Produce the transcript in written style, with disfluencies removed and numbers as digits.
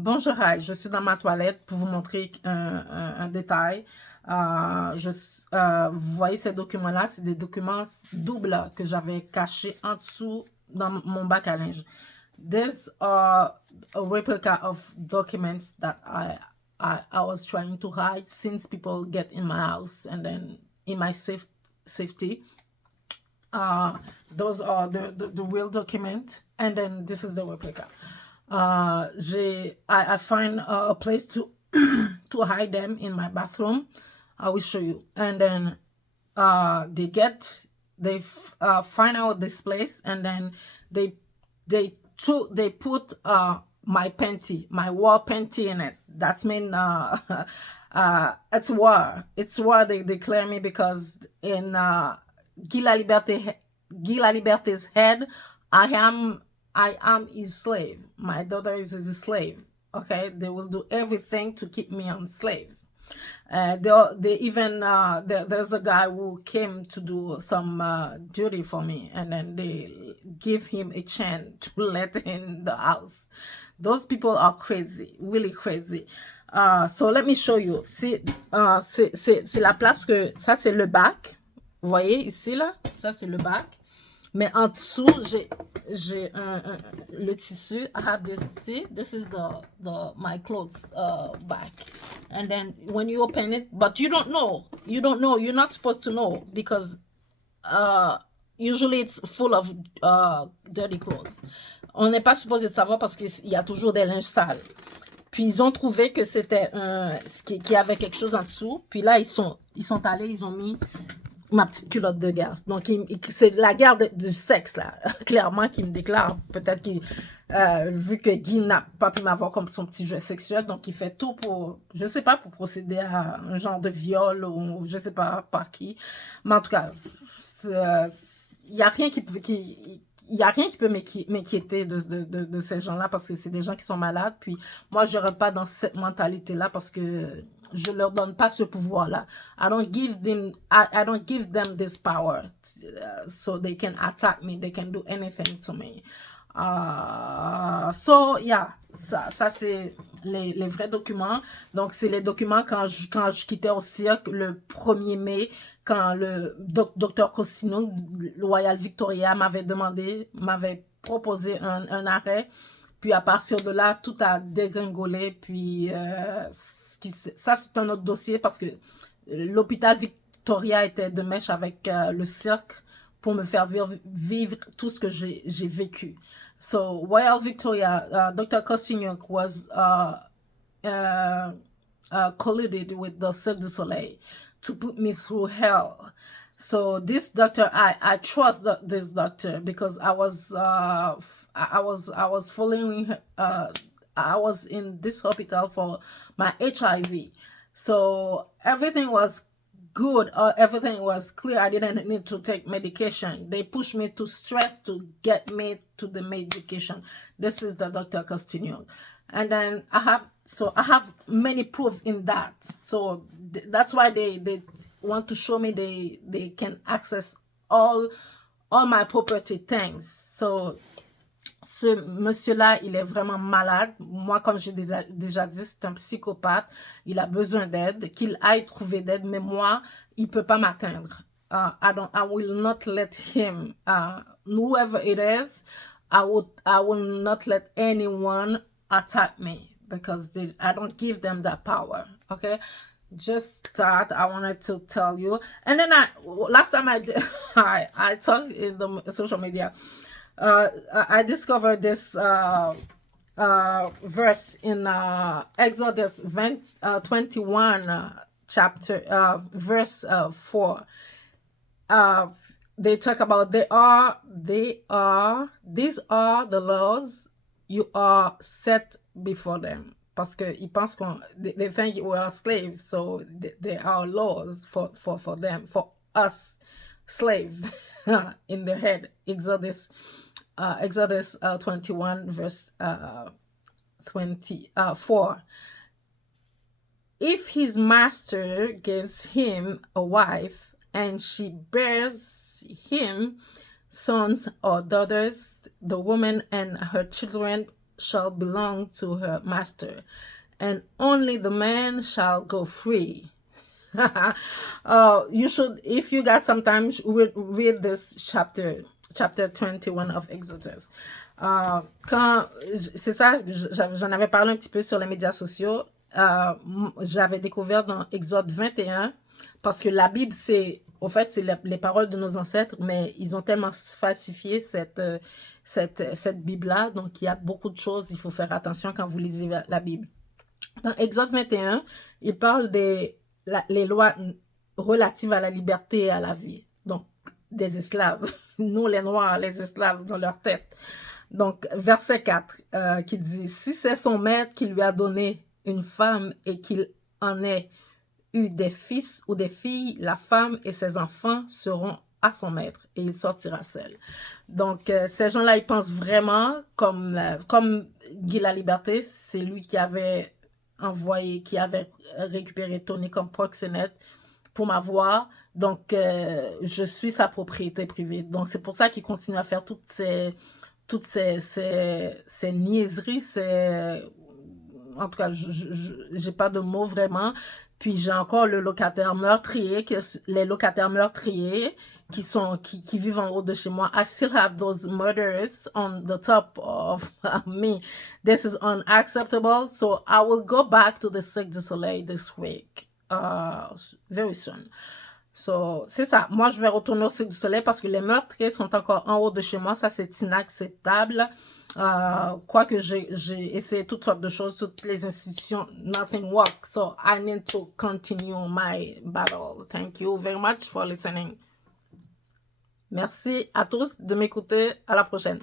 Bonjour, Rai. Je suis dans ma toilette pour vous montrer un détail. Vous voyez ces documents-là, c'est des documents doubles que j'avais cachés en dessous dans mon bac à linge. These are a replica of documents that I was trying to hide since people get in my house and then in my safety. Uh, those are the real document, and then this is the replica. I find a place to to hide them in my bathroom. I will show you. And then they find out this place, and then they they put my war panty in it. That's mean it's war they declare me because in Guy La Liberté's head, I am his slave. My daughter is his slave. Okay, they will do everything to keep me on slave. They even there's a guy who came to do some duty for me, and then they give him a chance to let in the house. Those people are crazy, really crazy. So let me show you. C'est la place que ça c'est le bac. Vous voyez ici là, ça c'est le bac. Mais en dessous, j'ai le tissu. I have this. See, this is the my clothes back. And then when you open it, but you don't know. You don't know. You're not supposed to know because usually it's full of dirty clothes. On n'est pas supposé de savoir parce qu'il y a toujours des linges sales. Puis ils ont trouvé que c'était qu'il y avait quelque chose en dessous. Puis là ils sont allés, ils ont mis ma petite culotte de guerre. Donc, c'est la guerre du sexe, là, clairement, qui me déclare. Peut-être qu'il, vu que Guy n'a pas pu m'avoir comme son petit jeu sexuel, donc il fait tout pour, je sais pas, pour procéder à un genre de viol ou je sais pas par qui. Mais en tout cas, il y a rien qui peut m'inquiéter de ces gens-là parce que c'est des gens qui sont malades. Puis moi, je n'aurais pas dans cette mentalité-là parce que je leur donne pas ce pouvoir-là. I don't give them this power so they can attack me. They can do anything to me. So yeah, ça c'est les vrais documents. Donc c'est les documents quand je quittais au cirque le 1er mai, quand le docteur Costino, Royal Victoria, m'avait proposé un arrêt. Puis à partir de là, tout a dégringolé. Puis ça, c'est un autre dossier parce que l'hôpital Victoria était de mèche avec le cirque pour me faire vivre tout ce que j'ai vécu. So Royal Victoria, Dr. Kosinuk was colluded with the Cirque du Soleil to put me through hell. So this doctor, I trust this doctor because I was following I was in this hospital for my HIV. So everything was good. Everything was clear. I didn't need to take medication. They pushed me to stress to get me to the medication. This is the Dr. Costino. And then I have many proof in that. So that's why they want to show me they can access all my property things. So ce monsieur-là, il est vraiment malade. Moi, comme j'ai déjà dit, c'est un psychopathe. Il a besoin d'aide, qu'il aille trouver d'aide, mais moi, il peut pas m'atteindre. I will not let him, whoever it is, I will not let anyone attack me because I don't give them that power. Okay, just that I wanted to tell you. And then last time I talked in the social media. I discovered this verse in Exodus 21, chapter verse 4. They talk about these are the laws you are set before them. Parce qu'ils pensent they think we are slaves, so there are laws for them, for us, slave in their head. Exodus 21 verse 24. If his master gives him a wife and she bears him sons or daughters, the woman and her children shall belong to her master, and only the man shall go free. You should, if you got some time, read this chapter 21 of Exodus. C'est ça, j'en avais parlé un petit peu sur les médias sociaux. J'avais découvert dans Exode 21, parce que la Bible, c'est les paroles de nos ancêtres, mais ils ont tellement falsifié cette Bible-là, donc il y a beaucoup de choses, il faut faire attention quand vous lisez la Bible. Dans Exode 21, il parle les lois relatives à la liberté et à la vie, donc des esclaves, nous les Noirs, les esclaves dans leur tête. Donc, verset 4, qui dit, si c'est son maître qui lui a donné une femme et qu'il en ait eu des fils ou des filles, la femme et ses enfants seront à son maître et il sortira seul. Donc, ces gens-là, ils pensent vraiment comme Guy Laliberté, c'est lui qui avait récupéré Tony comme proxénète pour m'avoir. Donc, je suis sa propriété privée. Donc, c'est pour ça qu'il continue à faire toutes ces niaiseries, en tout cas, j'ai pas de mots vraiment. Puis j'ai encore le locataire meurtrier, les locataires meurtriers qui vivent en haut de chez moi. I still have those murderers on the top of me. This is unacceptable. So I will go back to the Cirque du Soleil this week, very soon. So, c'est ça. Moi, je vais retourner au Cirque du Soleil parce que les meurtriers sont encore en haut de chez moi. Ça, c'est inacceptable. Quoique j'ai essayé toutes sortes de choses, toutes les institutions, nothing works. So, I need to continue my battle. Thank you very much for listening. Merci à tous de m'écouter. À la prochaine.